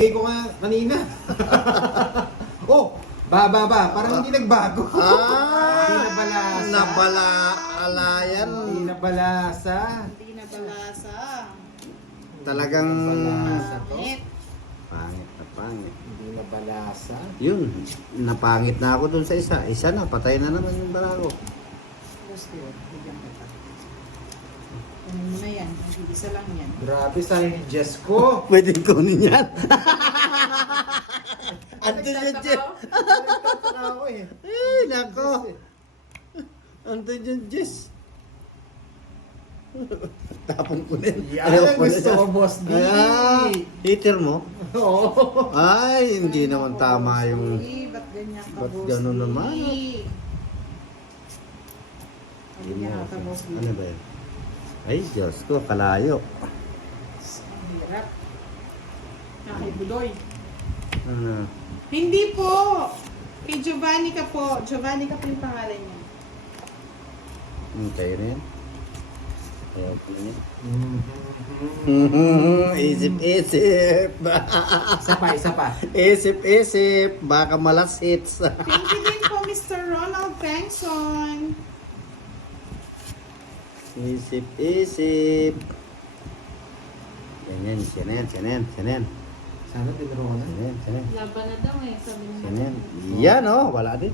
Ko nga kanina. Oh, ba. Parang hindi nagbago. Hindi nabalasa. Alayan. Hindi nabalasa. Hindi na balasa. Talagang Nabalasa to. Pangit. pangit na pangit. Hindi nabalasa. Yun, napangit na ako dun sa isa. Isa na, patay na naman yung barako. Gusto yun. Bigyan kita. Kunin mo na yan. Isa lang yan. Grabe, sabi ni Jess ko. Pwede kunin yan. Andun yung Nagtataka Jess. ako. Nagtataka ako eh. Ay, nako. Andun yung Jess. Tapon ko din. Yan ang gusto ko, Boss D. Heater mo? Oo. Ay, hindi naman tama yung... Ba't ganyan ka, Ba't Boss ganun D? naman? Ganyan ka, Boss D. Ano ba yun? Ay, Diyos ko, kalayo. Ang hirap. Nakibuloy. Ano? Hindi po. Kay Giovanni ka po. Giovanni ka po yung pangalan niya. Kayo rin? Ayaw ko na Mhm. Isip-isip. Isa pa. Isip-isip. Baka malasits. Thank you din po, Mr. Ronald Bengson. Isip-isip. Ganyan, sinen. Sana tinuro ko na. Sinen. Laban na daw eh, sabi niya. Sinen. Yan oh, wala din.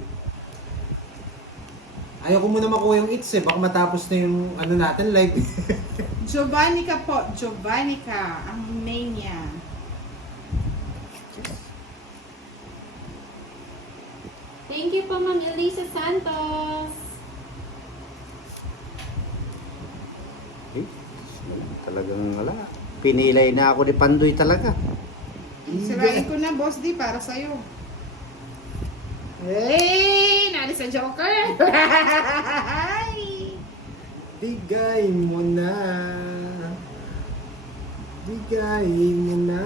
Ayaw ko muna makuha yung hits eh. Baka matapos na yung ano natin live. Giovanni ka po. Giovanni ka. Ang name niya. Thank you po, Ma'am Elisa Santos. Wala, talagang wala. Pinilay na ako ni Pandoy talaga. Sirain ko na, Boss D, para sa'yo. Hey! Nari sa Joker! Bigay mo na. Bigay mo na.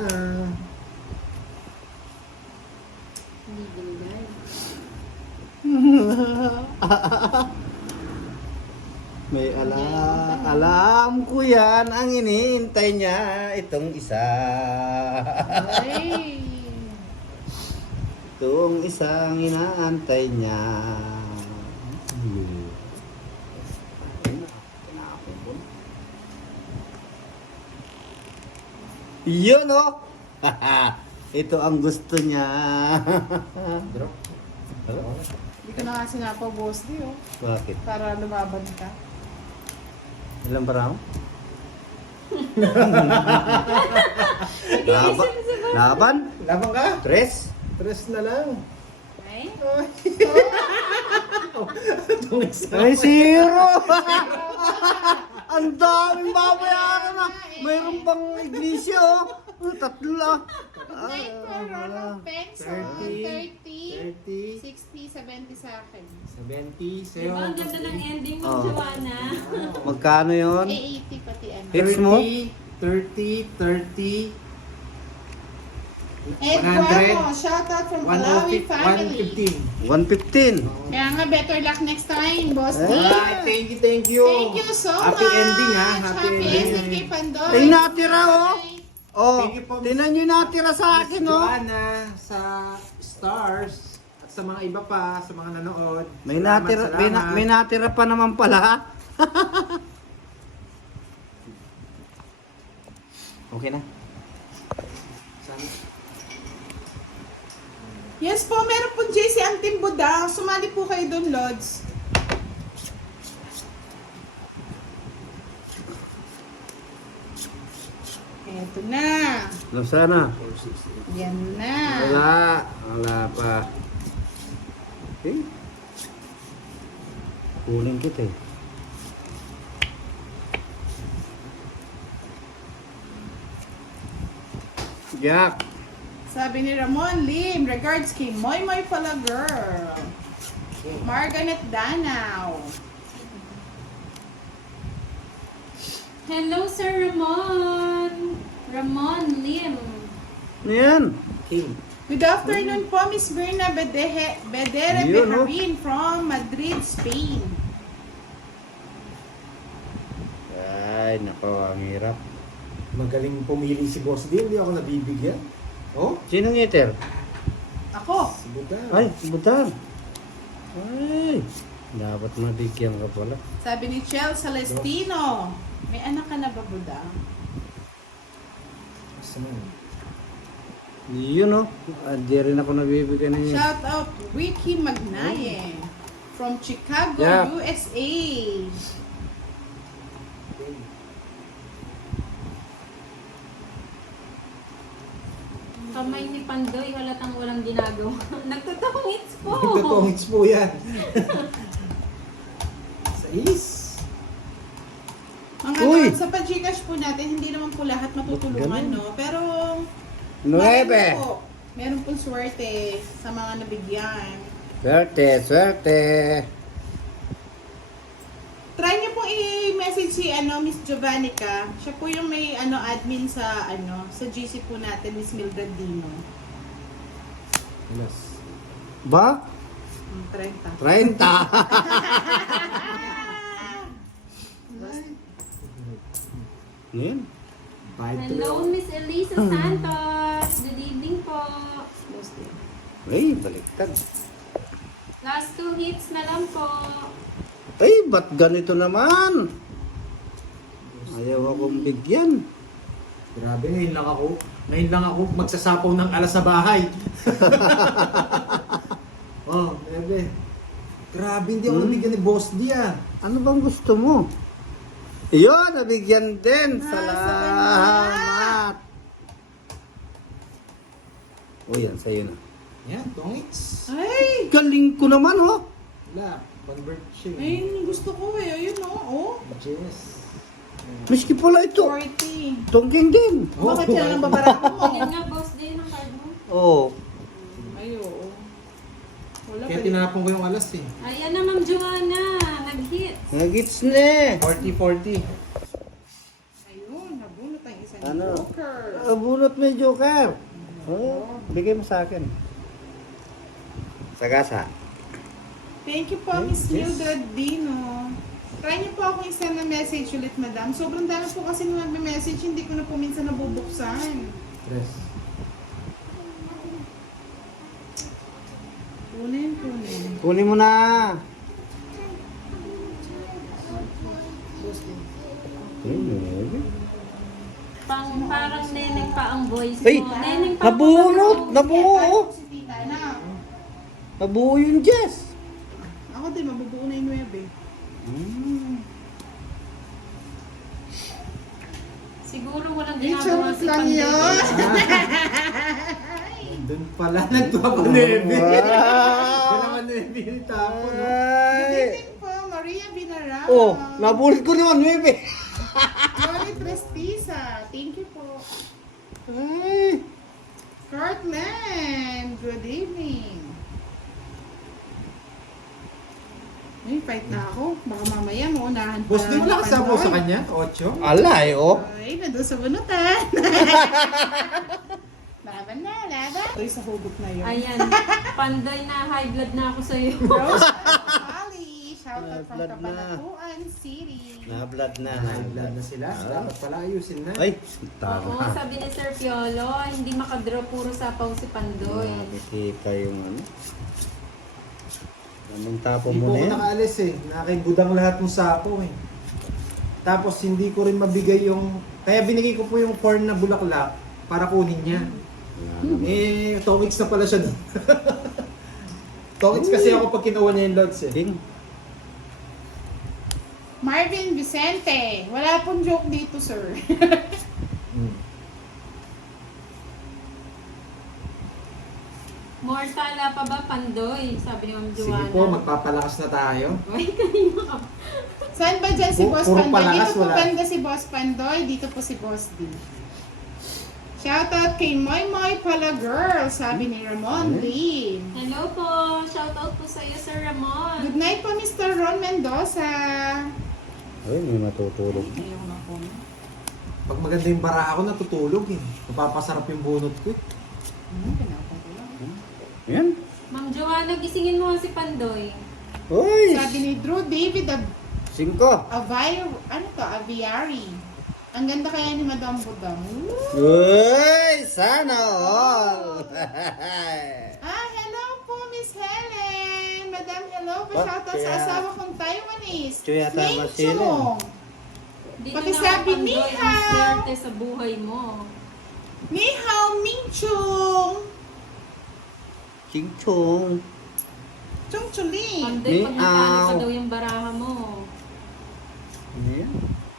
Hindi binigay. May alam ko yan ang iniintay niya itong isa. Ay! Itong isang inaantay niya. Yun oh! Ito ang gusto niya. Drop. Hindi ko na nga sinapa, Boss D, oh. Bakit? Para lumaban ka. Ilang barang? Laban? Laban ka? Tres? Tres na lang. Okay? Itong isa. Ay, zero! Ang daming babayaran na! Mayroon pang iglesia oh! Tatlo lang! Thank you, Ronald Bengson. 30, 30, 60, 70 sa akin. 70, sa'yo. Diba ang ganda ng ending mo, Oh. Joanna? Magkano yun? 80 pati ano. Hits mo? 30, 30, Ed 100, Guamo, shoutout from Alawi family. 115. Kaya nga, better luck next time, Boss D. Alright, thank you. Thank you so Happy much. ending ha, happy ending. kay Pandoy. Ay, natira oh! Oh, Thank you po. tinan nyo yung natira sa akin oh! Joanna, sa Stars, at sa mga iba pa, sa mga nanood. May Salamat, natira, salamat. may natira pa naman pala. Okay na. Yes po, meron po JC ang Team Buda. Sumali po kayo doon, Lods. Eto na. Alam sana. Yan na. Wala pa. Okay. Kunin kita eh. Jack. Sabi ni Ramon Lim, regards kay Moy Moy pala girl. Margaret Danaw. Hello, Sir Ramon. Ramon Lim. Ano yan? King. Good afternoon po, Miss Berna Bedere Yun, oh. Bejarin from Madrid, Spain. Ay, nako, ang hirap. Magaling pumili si Boss D, hindi ako nabibigyan. Oh, Sinong eater? Ako. si Budang. Ay, butan. Ay, dapat mabigyan ka pala. Sabi ni Chel Celestino. May anak ka na ba, Buda? Gusto mo yun? Yun o. Di rin ako nabibigyan ng Shout out Ricky Magnaye from Chicago, Yeah. USA. Kamay ni Pandoy, halatang walang ginagawa. Nagtutungits po. Nagtutungits po yan. Sais. Ang Uy! ano, sa pag-Gcash po natin, hindi naman po lahat matutulungan, Ganun. no? Pero, Nuebe. po, meron pong swerte sa mga nabigyan. Swerte, swerte. Try niyo po i-message si Miss Jovannica. Siya po yung may admin sa sa GC po natin, Miss Mildred Dino. Alas. Ba? 30. 30. Yan. Hello, Miss Elisa Santos. Good evening po. Ay, baliktad. Last 2 hits na lang po. Ay, ba't ganito naman? Ayaw akong bigyan. Grabe, ngayon lang ako magsasapaw ng alas sa bahay. Oh, grabe. Grabe, hindi ako nabigyan ni Boss D ah. Ano bang gusto mo? Iyon, nabigyan din. Ah, Salamat. O yan, sa'yo na. Yan, tongits. Ay! Galing ko naman, oh. Wala, convert siya. Ayun, gusto ko eh. Ayun, oh. Yes. Miski pala ito. 40. Tongking din. Oh, Bakit yan ang babarako mo? Yun nga, boss din ang card mo. Oh. Ay, oo. Wala Kaya pa. tinapon ko yung alas eh. Ayan na, Ma'am Joanna. Nag-hit. Nagits na. 40-40. Ayun, nabunot ang isang Ano? joker. Bunot mo yung joker. Oh, bigay mo sa akin. Sagasa. Thank you po, Miss Yes. Mildred Dino. Try niyo po ako isa na message ulit, madam. Sobrang dami po kasi nung nagme-message, hindi ko na po minsan nabubuksan. Tres. Kunin. Kunin mo na. Parang neneng pa ang voice Ay, mo. Neneng pa nabunot. ang Nabuo. Ay, si tita na. Nabuo yung Jess. Ako din, mabubuo na yung 9. Siguro walang Yung ginagawa charot si lang Pandoy. yun. Doon pala nagpapanebe. Wow. Kailangan nebe yung tapon. No? Ay. Good po, Maria Binara. Oh, nabunot ko naman, baby. Loli Prestisa. Thank you po. Ay. Cartland, good evening. Ay, fight na ako. Baka mamaya maunahan pa. Boss, di mo ni nakasapaw Pandoy. sa kanya? 8? Alay, oh. Ay, nandun sa bunutan. Laban na, laban. Ito sa hugot na yun. Ayan. Pandoy na high blood na ako sa'yo. Rose Ali, shout out from Blood na. Cabanatuan City. Na-blood na. High blood na sila. Dapat pala ayusin na. Ay, Oo, tama. sabi ni Sir Piolo, hindi makadraw puro sapaw si Pandoy. Nakikita yung ano. Anong tapo Hindi mo po na ako yan? nakaalis eh. Nakakibudang lahat ng sapo eh. Tapos hindi ko rin mabigay yung... Kaya binigay ko po yung corn na bulaklak para kunin niya. Eh, 2 weeks na pala siya doon. 2 weeks kasi ako pag kinuha niya yung lods eh. Ding. Marvin Vicente, wala pong joke dito, sir. Mortala pa ba, Pandoy? Sabi ni Ma'am Sige Joanna. po, magpapalakas na tayo. Ay, kanina ka. Saan ba dyan si Boss Puro Pandoy? palakas, Dito po wala. banda si Boss Pandoy, dito po si Boss D. Shoutout kay Moy Moy pala girl, sabi ni Ramon Lee. Hello po. Shoutout po sa iyo, Sir Ramon. Good night po, Mr. Ron Mendoza. Ay, may matutulog. Ayaw na po. Pag maganda yung bara ako, natutulog eh. Napapasarap yung bunot ko eh. Pinapon ko lang. Yan. Ma'am Joanna, gisingin mo nga si Pandoy. Uy! Sabi ni Drew David Singko. Aviary. Ang ganda kaya ni Madam Budang. Uy! Sana all! Hello po, Miss Helen. Madam, hello po. Oh, Shoutout sa kaya- asawa kong Taiwanese. Chuya tayo Ming masila. Chong. Dito Pakisabi, na ni ang hao. swerte sa buhay mo. Ni hao, Ming Chong. Ching chong. Chong Chuli. Pandoy, pag Ni natalo pa hao. daw yung baraha mo. Ano yan?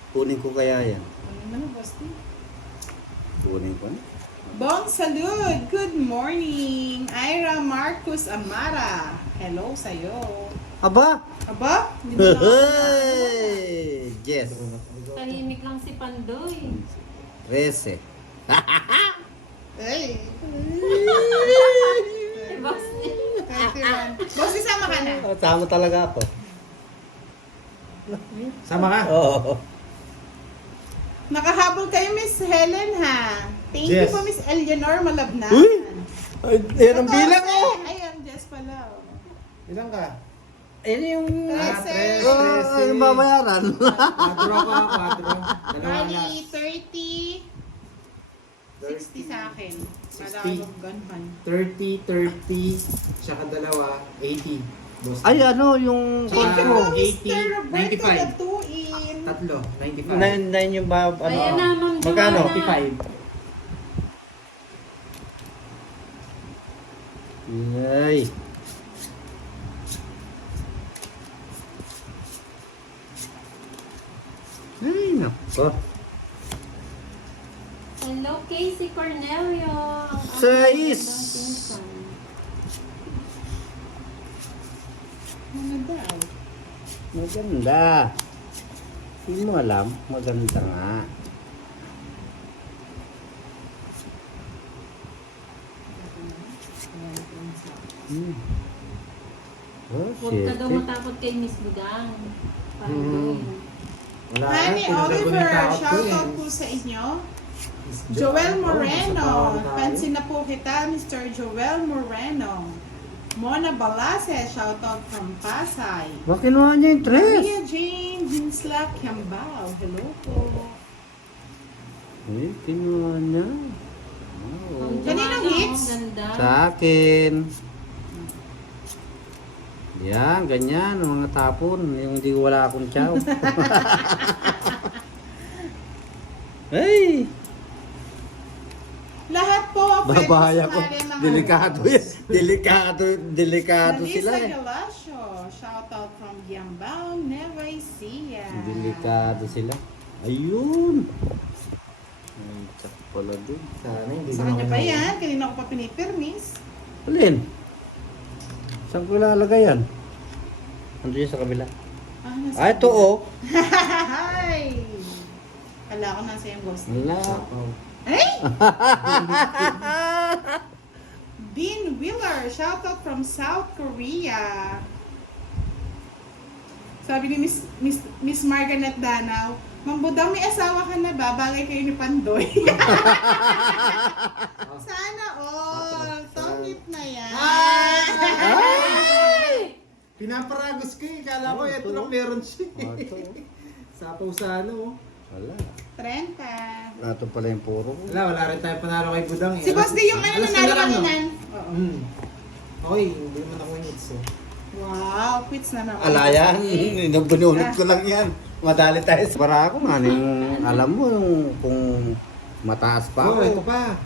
Kunin ko kaya yan. Ano, Basti? Kunin ko na. Bong Salud, good morning. Ira Marcus Amara. Hello sa'yo. Aba! Aba? Hindi mo na ako Hey! Yes. Tahimik lang si Pandoy. 13. Ay. Boss, 31. Boss, isama ka na. Oh, tama talaga ako. Sama ka? Oo. Nakahabol kayo, Miss Helen, ha? Thank you Jess. po, Miss Eleanor Malabnan. Uy! Ay, yan ang bilang ko! Ayan, Jess pala. Ilan ka? Yan yung... Trece. Oh, yung babayaran. 4 ako, 4. Dalawa na. Bali, 30. 60 sa akin. 60. Ganhan. 30, 30, saka dalawa, 80. Boss. Ay, ano, yung... Thank you Ah, po, 80, Mr. Roberto 95. Latuin. Tatlo, 95. Nine yung ba... Ano? Ayan na, Ma'am Magkano? Joanna. 55. Ay. Ay, nako. Hello, Casey Cornelio. Ang Sais. magandang pinsan. Ano daw? Maganda. Hindi mo alam, maganda nga. Hmm. Oh, Huwag ka daw shit. matakot kay Miss Budang. Pandoy. Wala ka, Honey tinatanggal Oliver, yung takot ko shoutout eh. po sa inyo. Miss Joel Jo- Moreno, Oh, sa tawa pansin na po kita, Mr. Joel Moreno. Mona Balase, shoutout from Pasay. Bakit kinuha niya yung tres? Maria Jane Dinslak Kiambao, hello po. Eh, kinuha niya. Ma'am Oh. Kaninong Joanna, hits? ang ganda. Sa akin. Yan, ganyan, ang mga tapon. Yung hindi wala akong chow. Hey! Lahat po, pwede Babaya ko. sumali mga Delikado yan. Delikado Melissa sila eh. Galasio, shoutout from Giambao, Nueva Ecija. Delikado sila. Ayun! Ay, tsak pala din. Sana hindi Sa na kanya ako pa nauwi. yan, kanina ko pa pinipirmis. Alin? Saan ko ilalagay yan? Ando yun sa kabila. Ah, ito oh. Hi! Kala ko nasa yung ghost. Wala. Sapaw. Ay! Dean Wheeler, shoutout from South Korea. Sabi ni Miss Margaret Danaw, Ma'am Budang, may asawa ka na ba? Bagay kayo ni Pandoy. Sana all. Tongit na yan. Pinaparagos ko eh. Kala ko ito lang meron siya. Ah, ito oh. Sapaw sa ano. Wala. 30. Ito pala yung puro ko. Wala rin tayo panalo kay Budang eh. Si Boss D yung ano Alas nanalo ka lang, no? kaninan. Oo. Okay, hindi naman ako hits eh. Wow, quits na naman. Alayan, binunod ko lang yan. Madali tayo. Para ako nga, alam mo yung kung mataas pa Oh, ito ako. pa.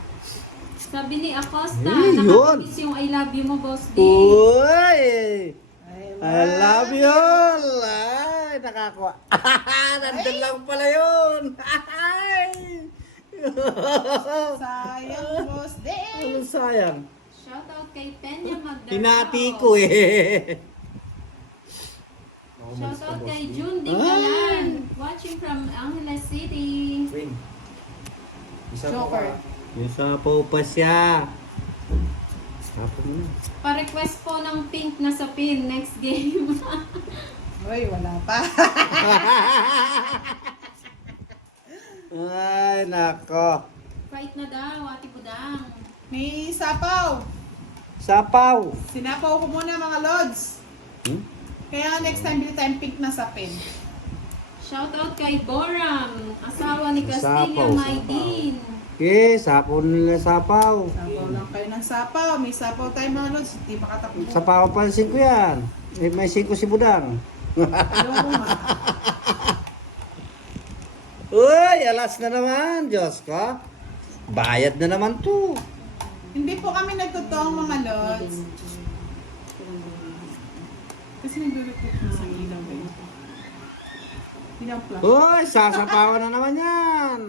Sabi ni Acosta, Eh, yun. nakakamiss yung I love you mo, Boss D. Uy! Ay, I love you all! Ay, nakakuha. Nandun lang pala yun! Ay! sayang, Boss D. Ano sayang? Shoutout kay Tenya Magdalao. Hinati ko eh. Shoutout kay June Dingalan. Watching from Angeles City. Win. Isa pa Joker. pa. Yung sapaw pa siya. Sapaw na. Pa-request po ng pink na sa pin next game. Uy, wala pa. Ay, nako. Fight na daw, Ate Budang. May sapaw. Sapaw. Sinapaw ko muna mga lods. Hmm? Kaya next time bili tayong pink na sapin. Shoutout kay Boram, asawa ni Sapaw, Castilla Maydin. Okay, sapaw nila sapaw. Sapaw lang kayo ng sapaw. May sapaw tayo mga lods. Hindi makatakbo. Sapaw pansin ko yan. May 5 si Budang. Ayoko nga. Uy, alas na naman, Diyos ko. Bayad na naman to. Hindi po kami nagtotoo mga lods. Kasi nag-repeat na sa ilaw eh. Ilaw plus. Uy, sasapawan na naman yan.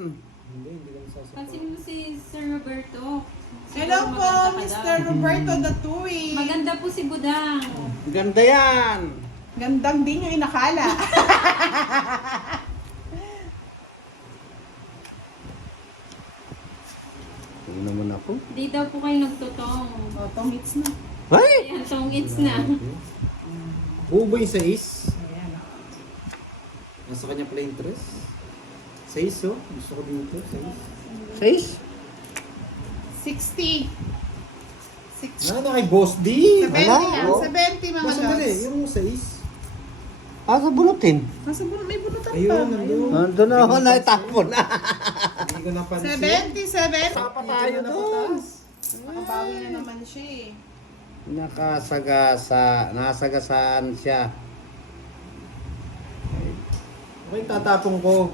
Pansin mo si Sir Roberto. Hello po, Maganda ka Mr. daw. Roberto Datui. Maganda po si Budang. Ganda yan. Gandang din yung inakala. Hindi naman ako. Di daw po kayo nagtutong. O, tongits na. Ay! Ayan, tongits na. Buo ba yung 6? Ayan. Nasa kanya pala interest. 6 oh. Gusto ko dito. 6. 6? 60. 60. Ano kay Boss D? 70 Wala, lang. oh. 70 mga Mas dali. lods. Yung 6. Ah, sa bunutin. Nasa may bunutan pa. Ayun, nandun. Nandun na ako, naitapon na. Hindi ko napansin. 77. Pa tayo doon. Makabawi na naman siya eh. Nasagasaan siya. Okay, tatapong ko.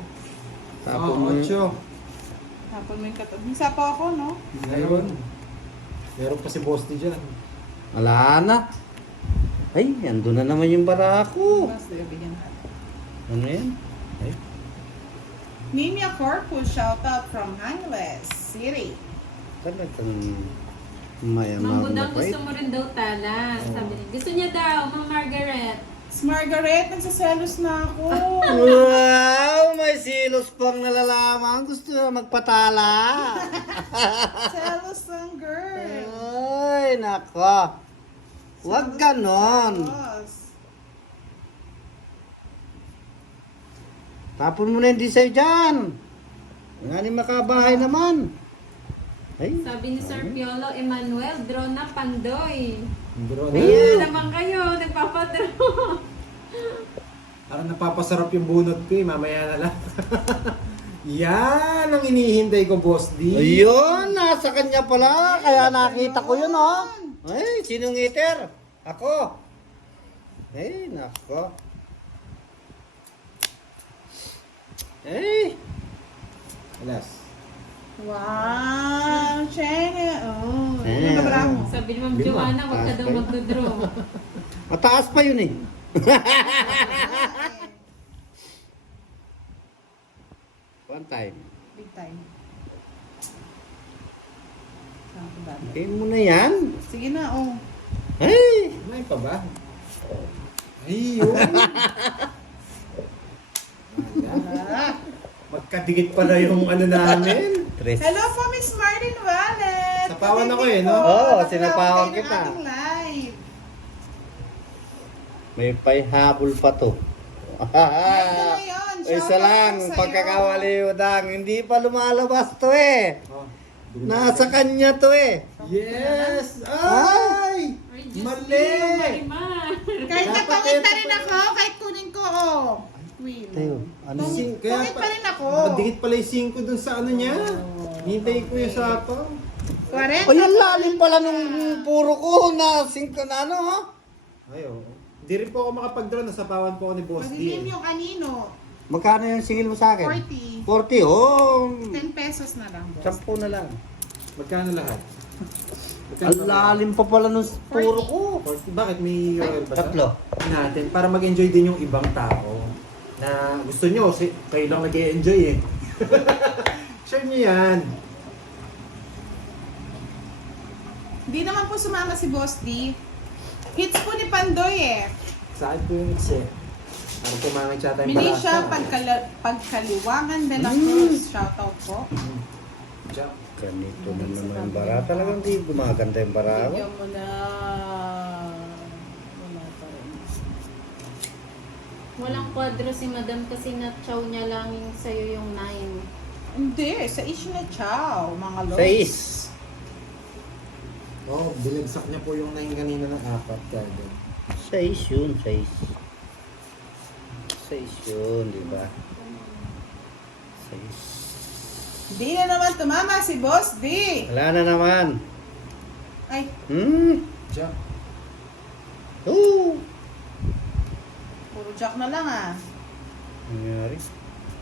Tapon Oh, mo 8. Tapon mo yung katab. Isa pa ako, no? Ngayon. Meron pa si Boss D dyan. Wala na. Ay, andun na naman yung barako. Mas, bigyan natin. Ano yan? Ay, Mimia Corpus, shoutout from Angeles City. talagang Mang mayamang Budang mapait. gusto mo rin daw tala. Sabi niya. Gusto niya daw, Mang Margaret. Margaret, nagsaselos na ako. Wow! May silos pang nalalaman. Gusto na magpatala. Selos ng girl. Ay, nako. Huwag ganon. Selos. Tapon mo na hindi sa'yo dyan. Nga ni makabahay naman. Ay, Sabi ni Sir Piolo Emmanuel, draw na Pandoy. Bro, Ayan naman kayo, nagpapadraw. parang napapasarap yung bunot ko eh. Mamaya na lang. Yan ang inihintay ko, Boss D. ayun, nasa kanya pala. Kaya nakita ko yun, oh. Ay, sinong eater? Ako. Ay, nako. Ay, Alas. Wow, Chene. Oh, ano Eh. ba bravo? Sabi ni Ma'am Lima. Joanna, wag ka daw Okay. magdodraw. mataas pa yun eh. One time. Big time. Saan ko ba? Okay mo na yan. Sige na, oh. Ay, May pa ba? Ayun. Ah. Magkadikit pala yung ano namin. tres. Hello po, Miss Marlene Wallet. Sapawan ako eh, no? Oo, Nakilawag sinapawan kayo ng kita. ating live. May paihabol pa to. ngayon, Isa lang, shoutout sa'yo. pagkakawali udang. Hindi pa lumalabas to eh. Oh, Nasa kanya to eh. yes! Ay! Ay, Diyos Mali! ko, Marimar. Kahit Dapat natawid pa ito rin pa- ako, kahit kunin ko, oh. Wheel. Tayo, ano Tungit- tungit pa rin ako. Nakadikit pala yung 5 dun sa ano niya. Hintay ko yung sapaw. 40. Ay, ang lalim pala nung puro ko na singko na ano ha. Ay, oo. Hindi rin po ako makapag-draw. Nasapawan po ako ni Boss Madilim D. yung kanino. Magkano yung singil mo sa akin? 40. 40, oh. 10 pesos na lang, boss. 10 na lang. Magkano lahat? Ang lalim pa pala nung puro ko. 40. Bakit may oil ba? Tatlo. Natin para mag-enjoy din yung ibang tao na gusto nyo, kayo lang nag-enjoy eh. Share nyo yan. Hindi naman po sumama si Boss D. Hits po ni Pandoy eh. Saan po yung mix eh? Parang tumangay siya tayong Milicia barata. Pagkaliwangan de la Cruz. Shoutout po. Diyan. Ganito na naman yung bara. Talagang di gumaganda yung bara. Bigyan mo na. Wala pa rin. Walang kwadro si Madam kasi na-chow niya lang yung sa'yo yung 9. Hindi, sa ish na chow, mga lods. 6. Oh, bilagsak niya po yung 9 kanina ng 4. Kaya 6 yun, 6. 6 yun, di ba? 6. Di na naman tumama si Boss D. Wala na naman. Ay, Diyan. Oh! puro jack na lang ah. Nangyari?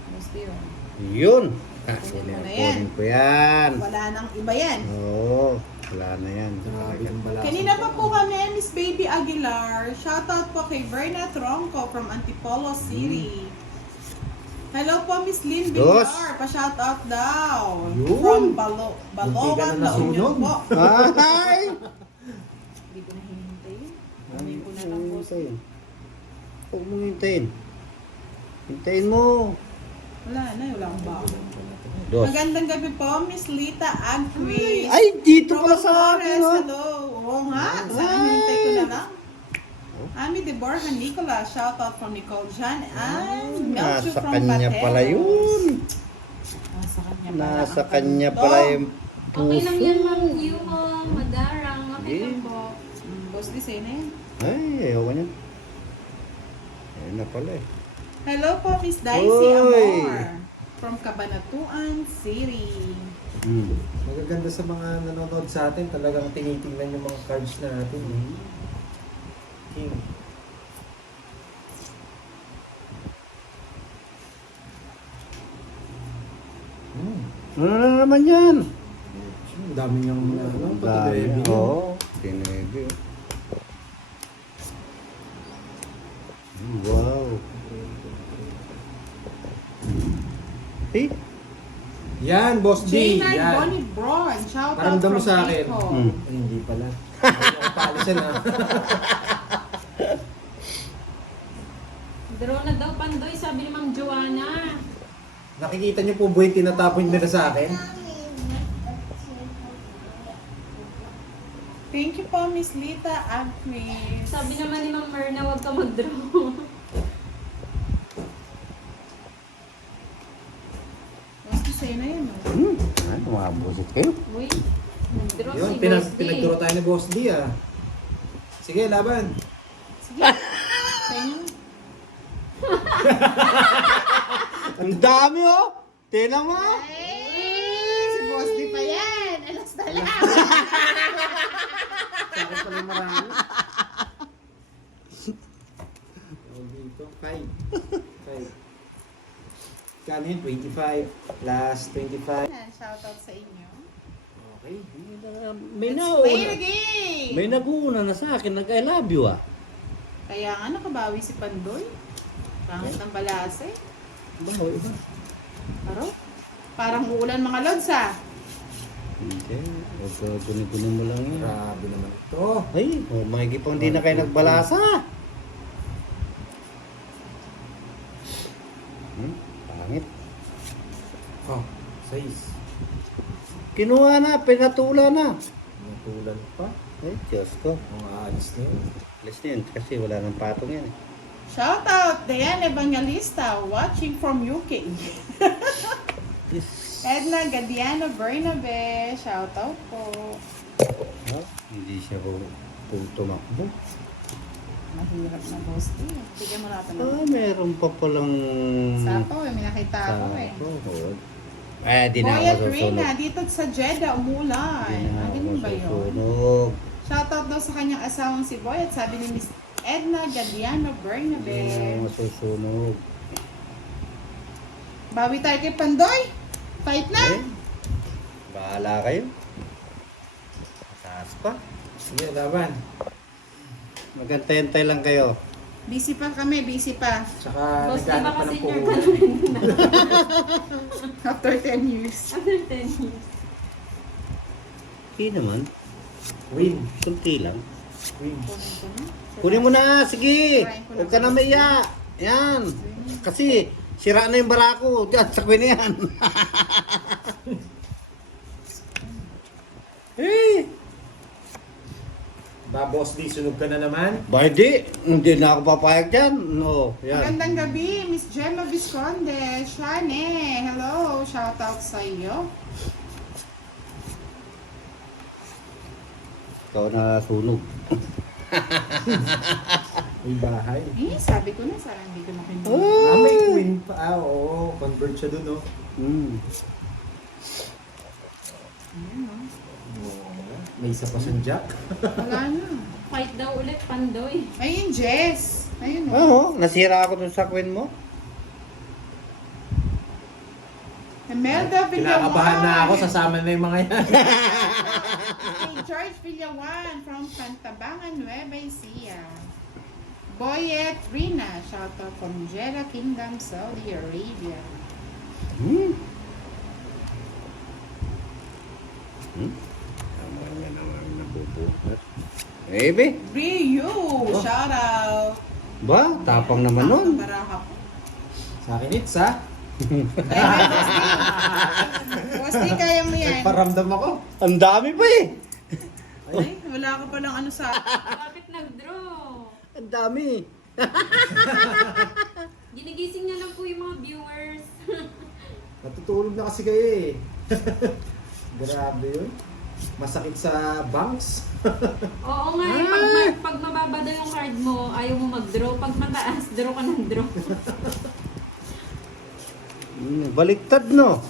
Boss D oh. Yun! Ha, Kunin mo na yan. kunin ko yan. Wala nang iba yan. Oo, wala na yan. Grabe yung balaso. Kanina pa po kami, Miss Baby Aguilar. Shoutout po kay Verna Tronco from Antipolo City. Hello po, Miss Lynn Dos. Villar. Pa-shoutout daw. Yun. From Munti ka Balogan, na La Union nasunog. po. Ay! Hindi ko na hinihintay. Kami ko na lang po. Huwag mong hintayin. Hintayin mo. Wala na, wala akong baon. Dos. Magandang gabi po, Miss Lita Agquist. Ay, dito From pala sa akin. Flores, Oh. hello. Oo nga, sana hinihintay ko na lang. Ami de Borja Nicola, shoutout from Nicole Jan and Melchu Nasa from kanya Pateros. pala yun. Nasa kanya pala. Nasa ang kanya kanto. pala yung Okay lang puso. yan, Ma'am Yuho. Madarang. Okay lang Eh. po. Boss D, sa'yo na yan. Ay, ayaw ko niyan. Ayun na pala eh. Hello po, Miss Dicey Oy. Amor from Cabanatuan City. Magaganda sa mga nanonood sa atin, talagang tinitingnan yung mga cards natin. King. Ano na naman yan? Ang dami niyang Dami. patuloy. Oo, tinebe. Wow. Eh? Yan, Boss D. J-Nard Yan. Bonnie Braun, shoutout Paramdam mo from sa akin. Pico. Hmm. Ay, hindi pala. Hindi ako palisan ha. Draw na daw, Pandoy. Sabi ni Ma'am Joanna. Nakikita niyo po ba yung tinatapon nila sa akin? Thank you po, Miss Lita Agquist. Sabi naman ni Ma'am Merna, huwag ka mag-draw. Boss D, sa'yo na yun. Oh. Ano, mabusit kayo? Uy, nag-draw Yun, si Boss D. pinagduro tayo ni Boss D ah. Sige, laban. Sige, sa'yo na. Ang dami oh! Tingnan mo! Ay, si Boss D pa yan. Alas na lang. Sa akin pala marami. Oh, dito, 5. Kano yun? 25 plus 25. Shoutout sa inyo. Okay. May Let's play the nauna. game. May nag-uuna na sa akin, nag-I love you ah. Kaya nga nakabawi si Pandoy. Pangit ng balase. Baho, iba. Paro? Parang uulan mga lods ah. Hindi, huwag guni-guni mo lang yan. Grabe naman ito. Ay, oh, mahigit pa hindi na kayo nagbalasa. Pangit. Oh, 6. Kinuha na, pinatula na. Natulan pa. Ay, Diyos ko. Mga alis na yun. Alis na yun, kasi wala nang patong yan eh. Shoutout Dayan Evangelista watching from UK. Edna Gadiano Bernabe. Shoutout po. Oh, hindi siya tumakbo. Mahirap na boss din. Bigyan mo natin ng Ah, meron pa palang... sapaw eh. May nakita ako eh. Oo. Eh, di na Boyet ako Reyna, susunod. dito sa Jeddah umulan. Di na Ano ako ba yun? susunod. Shoutout daw sa kanyang asawang si Boyet. Sabi ni Miss Edna Gadiano Di Bernabe. na ako susunod. Bawi tayo kay Pandoy. Fight na. Eh, bahala kayo. Mataas pa. Sige, laban. Magantay-antay lang kayo. Busy pa kami, busy pa. Tsaka Boss, di naghanap ba pa ng kasi senior puhunan. ka na rin na? After 10 years. After 10 years. Hindi naman. Win. Kunti lang. Win. Kunin ko na. Kunin mo na, sige. Huwag ka na maiya. Yan. Kasi, sira na yung barako. Diyan, sakwin na yan. Eh, Ba, Boss D, sunog ka na naman? ba hindi na ako papayag dyan. No, yan. Magandang gabi, Miss Gemma Visconde. Shane, hello. Shoutout sa iyo. Ikaw na sunog. May bahay. Sabi ko na, sana hindi ko makinig. May queen pa. Oo. Convert siya dun, oh. Ayan, oh. May isa pa siyang jack. Wala na. Fight daw ulit, Pandoy. Ayun, Jess. Ayun, oh. Nasira ako dun sa queen mo. Imelda Villawan. Kinakabahan na ako. Sasama na yung mga yan. Kay George Villawan from Pantabangan, Nueva Ecija. Boyet Rina, shout out from Jeddah Kingdom, Saudi Arabia. Tama nga naman nabubuhat. Baby. Rio, shout out. Ba? Tapang naman nun. Baraka ko. Sa akin, it's ha. Bosti, kaya mo yan. Nagparamdam ako. Ang dami pa eh. Ay, wala ka palang ano sa... Bakit nag-draw? Ang dami. Ginigising niya lang po yung mga viewers. Natutulog na kasi kayo eh. Grabe yun. Masakit sa banks. Oo nga, pag mababa daw yung card mo, ayaw mo mag-draw. Pag mataas, draw ka ng draw. Baliktad no.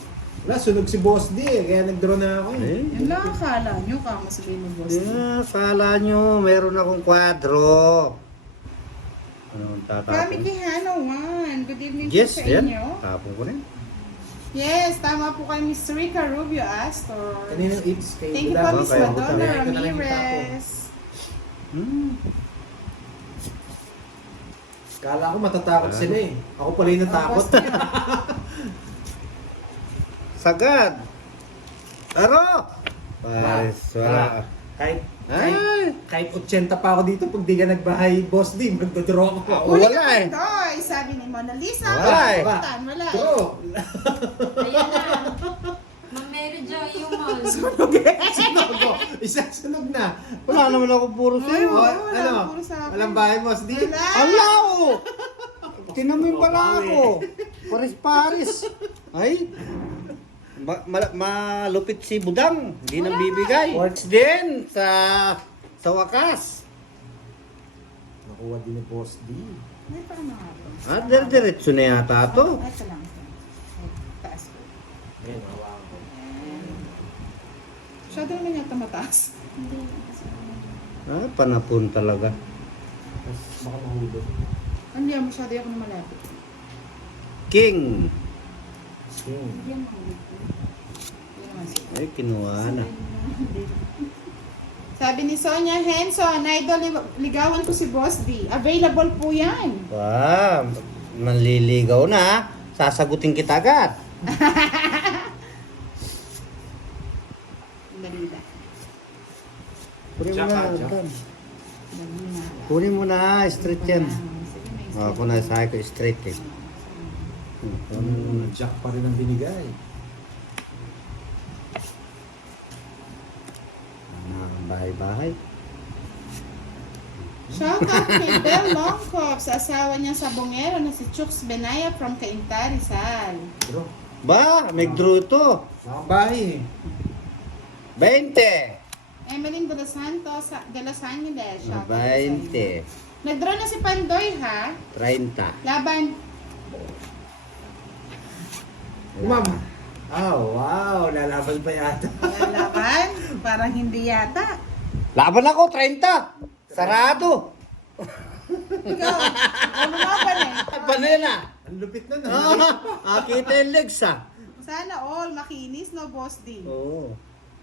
Wala, sunog si Boss D eh. Kaya nag-draw na ako eh. Yun lang akala nyo, kamo sabihin mo, Bosti. Sala nyo, meron akong kwadro. Anong Kami tatapon? kay Hannah Juan. Good evening Yes, po sa yan. inyo. Tapon ko rin. Yes, tama po kay Miss Rica Rubio Astor. Kaninang it's kay Thank you Budang. po, Miss kaya Madonna Kaya ko na lang Ramirez. Kala ko matatakot sila eh. Ako pala yung natakot. Bosti, ah. Sagad. Aro. Pares, wala. Kahit, Ay. kahit 80 pa ako dito, pag di ka nagbahay, Boss D, magdodraw ako po. Huli Wala ka eh. Pandoy, sabi ni Mona Lisa. Wala eh. Putan, wala eh. True. Ayan na. Ma'am Mary Jo, yung mall. Sunog ako. Isang sunog na. Wala naman ako puro Ay, sa'yo. wala, Ano? puro sa akin. Walang bahay, Boss D? Wala. Ala ko! Tinamin pala ako. Paris-paris. Ay. Malupit si Budang. Hindi nang bibigay. Works din sa wakas. Nakuha din ni Boss D. Ay, paano nga ba? Diretso na yata to. Ito lang. Taas ko. Ayan, hawakan ko. Masyado naman yata mataas. Panapon talaga. Tapos baka mahulog. Hindi, masyado ako na malapit. King. King. Hindi yan mahulog ko. Hindi naman siya. Ay, kinuha na. Sabi ni Sonia Henson, idol, ligawan ko si Boss D. Available po yan. Wow, manliligaw na. Sasagutin kita agad. Dali lang. Kunin mo Jack, na. Jack. Dali na. Kunin mo na, straight yan. Sige, may Ako na sa akin, straight eh. Jack pa rin ang binigay. Bahay-bahay. Shout out kay Bel Longcop sa asawa niya sa Bongero na si Chooks Benaya from Cainta, Rizal. Bro, Ba, may draw ito. mga bahay eh. 20. Emeline de los Santos de Los Angeles. Shout out sa inyo. 20. Nag-draw na si Pandoy ha. 30. Laban. Ma'am. Oh, wow. Lalaban pa yata. Laban. Parang hindi yata. Laban ako, 30. Sarado. Ikaw. Ano laban eh. Paano yan ah? Ang lupit na Kita yung legs ah. Sana all makinis no, Boss D. Oo.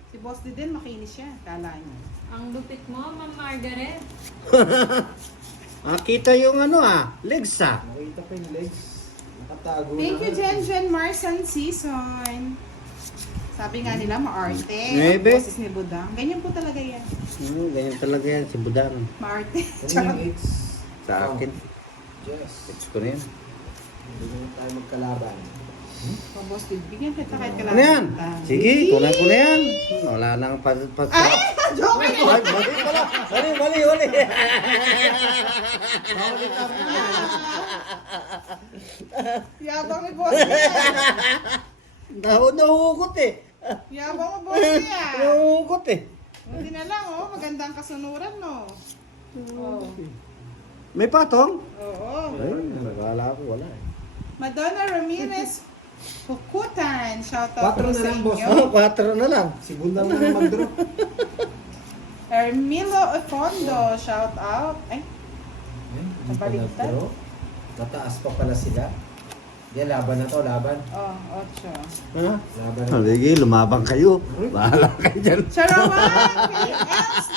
Si Boss D din makinis siya. Kala niya. Ang lupit mo, Ma'am Margaret. Kita yung ano legs ah. Nakita pa yung legs. Nakatago na. Thank you, Jen Marsan Season. Sabi nga nila, maarte. Maybe. Ang boses ni Budang. Ganyan po talaga yan. Ganyan talaga yan si Budang. Maarte. Ano yung X? Sa akin. Yes. Legs ko na yan. Hindi na tayo magkalaban. Oh, Boss D, bigyan kita kahit Ano yan? Sige, kunan ko na yan. Wala nang Ay! Joke Ay, na! mali pala. Mali. Yabang ni Boss D. Nahugot eh. Yabang mo, Boss D ah. Nahugot eh. Hindi na lang, oh. Magandang kasunuran, no? Oh. May patong? Oo. Ay, nagala ko, wala eh. Madonna Ramirez Hukutan. Shoutout 4 po na sa lang, boss. inyo. Oh, 4 na lang. Si Bundang na mag-drop. Ermilo Ofondo. Shoutout. Ay, Hindi pa Nabaliktad. nag-drop. Mataas pa pala sila. Hindi, laban na to, laban. oh, 8. Ha? Laban na. Haligi, lumabang kayo. Bahala kayo dyan. Charawan! Kay Els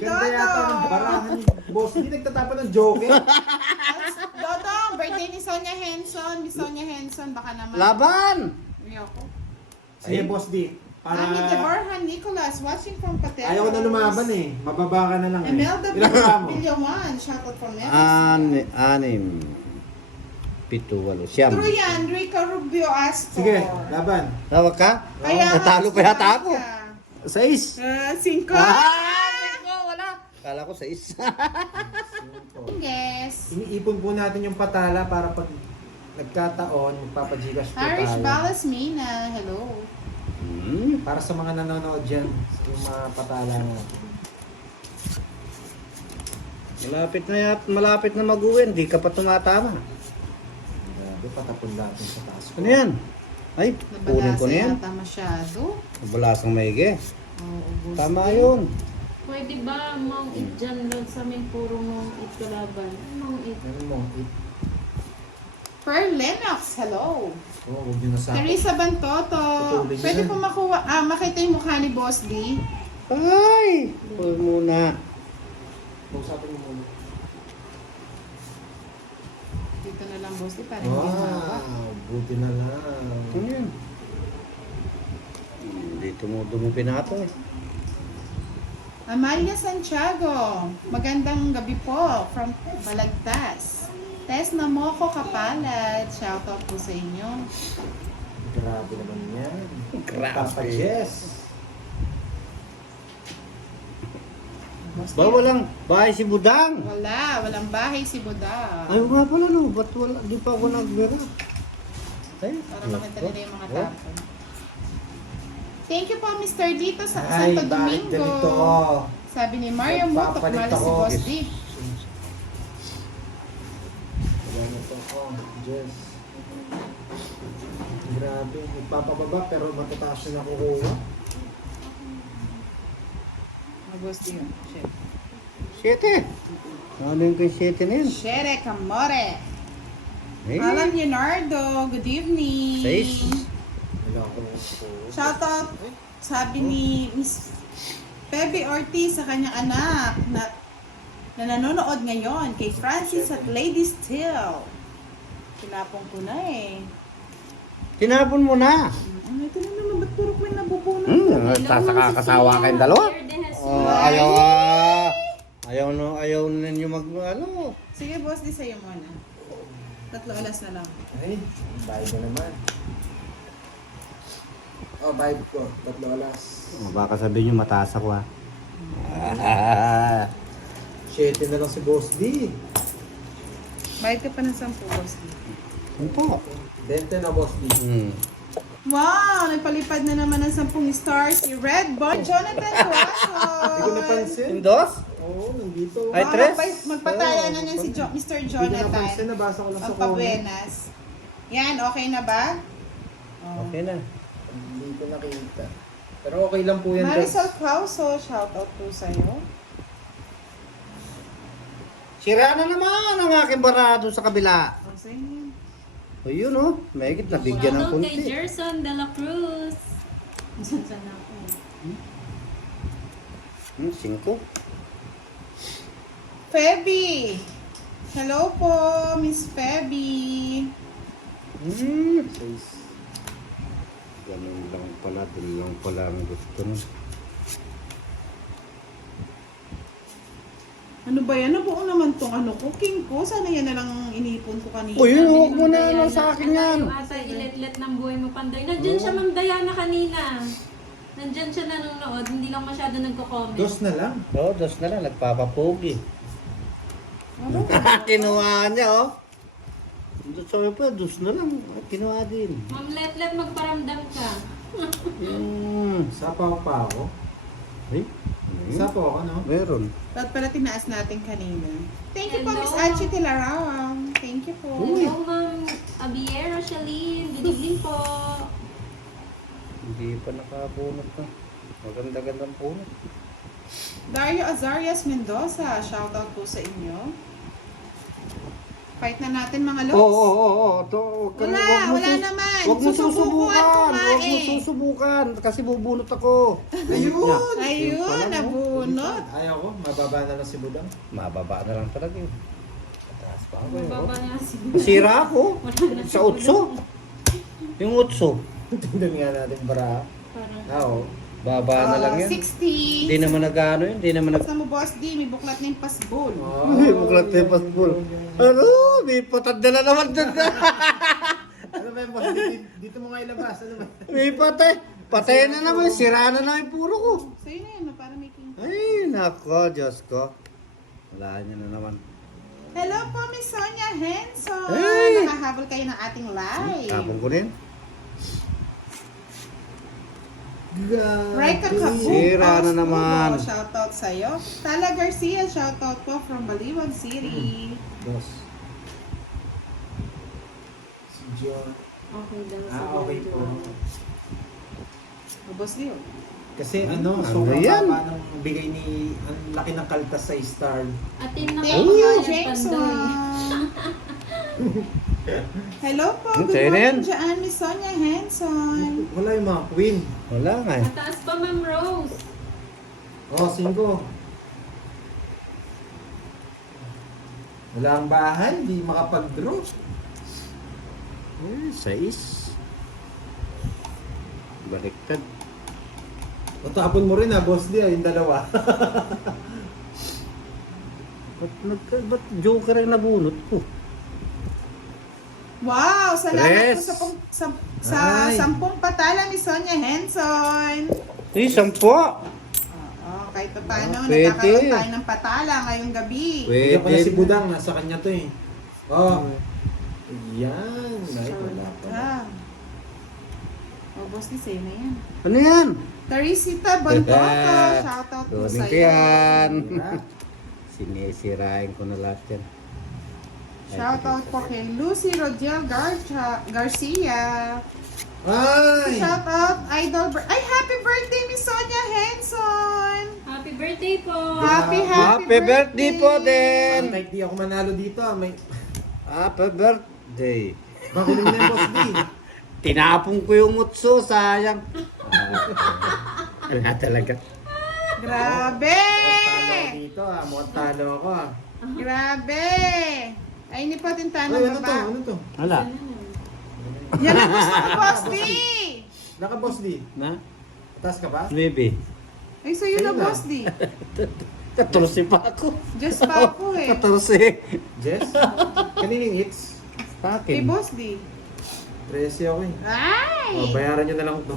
Ganda yata ng Napandodo! barahan ni boss. Hindi nagtatapon ng joker. Dodong, birthday ni Sonia Henson. Miss Sonia Henson, baka naman. Laban! Ayoko. Sige, boss D. Para... Ani Deborhan Nicolas, watching from Pateros. Ayaw ko na lumaban eh. Mababa ka na lang eh. Imelda Ilang gramo? Villawan, shoutout from Neves. 6, 7, 8, siyam. Truyan, Rica Rubio Astor. Sige, laban. Tawag ka? Kaya nga, Natalo pa yata ako. ka. 6. 5. Wala. Kala ko 6. Yes. Iniipon po natin yung patala para pag nagkataon, magpapagigas po Irish tayo. Balas Mina, hello. Para sa mga nanonood dyan, yung mga patala natin. Malapit na mag-uwi, hindi ka pa tumatama. Grabe, patapon natin sa taas. Ano yan? Ay, kunin ko Nabalasa na yan. yata masyado. Balasang maigi. Oo, ubos. Tama yun. Pwede ba mong eat dyan lang sa amin puro mong eat kalaban? Mong eat. Ano mo? Per Lennox, hello. Oo, huwag nyo na sa akin. Teresa Bantoto. Putulin niyo Pwede yan. po makita yung mukha ni Boss D. Ay! Huwag muna. Usapin mo muna. Dito na lang, Boss D, para hindi mahaba. Wow, buti na lang. Ano yan? Dito mo dumupin nato eh. Amalia Santiago, magandang gabi po from Balagtas. Tess na Moco Kapalad, shoutout po sa inyo. Grabe naman yan. Grabe. Papa Jess. Boss D, Ba, walang bahay si Budang. walang bahay si Buda. Ay, nga pala no. Ba't wala? Di pa ako nagbira. Ay, Para makita nila yung mga tapon. Thank you po, Mr. Dito sa Ay, Santo bakit Domingo. ganito? Sabi ni Mario Mutok, Nagpapalit mahal si ako. Boss D. Wala na to. Oh, Jess. Grabe. Nagpapababa pero matataas na nakukuha. Boss D yun. Shit. 7. Ano yung kay 7 na yan? Shere Camore. Eh, Alan Leonardo, good evening. 6. Wala ko na nakukuha. Shoutout, sabi ni Miss Pepe Ortiz sa kanyang anak na nanonood ngayon kay Francis at Lady Steel. Tinapong ko na eh. Tinapon mo na. Ito na naman, ba't puro ko may nabubunan? Nakakasawa kayong dalawa. Pierre de Jesus. Ayaw na ninyo ano. Sige boss, di sa'yo muna. 3 alas na lang. Ay, bayad na naman. Oh, bayad ko. 3 alas. Baka sabihin nyo mataas ako ha. 7 na lang si Boss D. Bayad ka pa ng 10 boss. Ano po? 20 na Boss D. Wow! Nagpalipad na naman ng 10 stars si Red Bon Jonathan Corazon. Hindi ko napansin. Indos? Oo, nandito. Ay, tres? Magpataya na niyan si Mr. Hindi ko napansin. Jonathan. Nabasa ko lang sa Ang comment. pabuenas. Yan, okay na ba? Oh. Okay na. Hindi ko nakita. Pero okay lang po yan. Marisol Clauso, shoutout po sa'yo. Sira na naman ang aking barado sa kabila. O, sa'yo. Ayun oh, mahigit nabigyan ng Shoutout kay kunti. Gerson de la Cruz. Diyan sana ako. 5. Feby! Hello po, Miss Feby. Ganun lang pala, dun lang pala ang gusto mo. Ano ba yan? Nabuo naman tong cooking ko. Sana yan na lang inipon ko kanina. Uy, Sabi huwag ni mo Ma'am na Diana, sa akin yan. Yung ata ilet-let ng buhay mo panday. Nandyan siya Ma'am Diana kanina. Nandyan siya nanonood. Hindi lang masyado nagko-comment. 2 na lang. Oo, dos na lang, nagpapapogi. Ano? Kinuha niya oh. Sabi pa, dos na lang. Kinuha din. Ma'am Let-let magparamdam ka. Sapaw pa ako. Ay, Isa po, ano? Meron. Ba't pala tinaas natin kanina? Thank you po, Hello. Miss Archie Tilarawang. Thank you po. Hello, Ma'am Abiera, Shalene. Good evening po. Hindi pa nakabunot na. Maganda-gandang punot. Dario Azarias Mendoza, shoutout po sa inyo. Fight na natin mga lods. Oo. Wala naman. Huwag mo Susubukan ko nga Huwag mo eh. susubukan. Kasi bubunot ako. Ayun! Ayun, nabunot. Ayaw ko, mababa na lang si Budang. Mababa na lang talaga yun. Mataas pa ako. Mababa na si Sira ako. Wala na Sa utso. Yung utso. Tingnan nga natin para. Parang Oo. Baba na lang yan. 60. Hindi naman nag-ano yun. Hindi naman nag... Basta mo, Boss D, may buklat na yung pasbol. Ay, buklat na yung pasbol. Ano? May patanda na naman dyan. Ano ba yung boss? Dito mo nga ilabas. Ano ba? May patay. Patay na naman. Sira na naman yung puro ko. Sa'yo na yun, no, para may king. Ay, nako. Diyos ko. Wala niya na naman. Hello po, Miss Sonia Henson. Hey! Nakahabol kayo ng ating live. Tapong ko rin. Raika Kabuk. Sira na naman. Shoutout sa'yo. Tala Garcia, shoutout po from Baliwag City. Boss. Si John. okay daw sa Okay po. O, Boss Leo. Kasi ano, Ano sobrang yan? baba ng bigay ni, ang laki ng kaltas sa Star. Atin na Thank po, you, Ryan Jameson. Pandoy. Hello po. Hmm, Good sa'yo na yan. morning dyan, Miss Sonia Henson. Wala yung mga queen. Wala nga eh. Mataas pa, Ma'am Rose. Oh, 5. Wala ang bahay, di makapag-draw. Eh, 6. Baliktad. Matapon mo rin boss di yung dalawa. Ba't joker ang nabunot ko? Wow, salamat Tres. po sa Ay. 10 patala, Miss Sonia Henson. Eh, 10. Oo, kahit pa paano, Pwede. nagkakaroon tayo ng patala ngayong gabi. Hindi pala si Pwede. Budang, nasa kanya to eh. Oh. Yan. Ay, wala pa. Ah. O, Boss D, sa'yo na yan. Ano yan? Teresita Bondoco, shoutout po Kunin ko sa'yo. yan. Wala. Sinisirain ko na lahat yan. Shoutout po kay Lucy Rodiel Garcia. Ay! Shoutout, Ay, happy birthday, Miss Sonia Henson! Happy birthday po. Happy birthday po din! Kahit di ako manalo dito, may... Happy birthday! Makunin mo na yung boss D. Tinapong ko yung utso, sayang. Wala talaga. Grabe! Mukhang talo ako dito mukhang talo ako Grabe! Ay, hindi po tintana Ay, ano to? baba. Ano to? Wala. Yan ang gusto ko, Boss D! Naka-boss D. Na? Taas ka ba? Baby. Ay, sa'yo na, Sa'yo na. Boss D. 14 pa ako. Just pa ako eh. 14. Jess? Kaninong hits? Kay Akin. Boss D. 13 ako eh. Ay! Oh, bayaran nyo na lang to.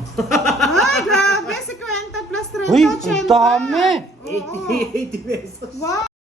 Ay, grabe! 50 plus 30, Uy, 80. ang dami! Oo. 80 pesos. Wow!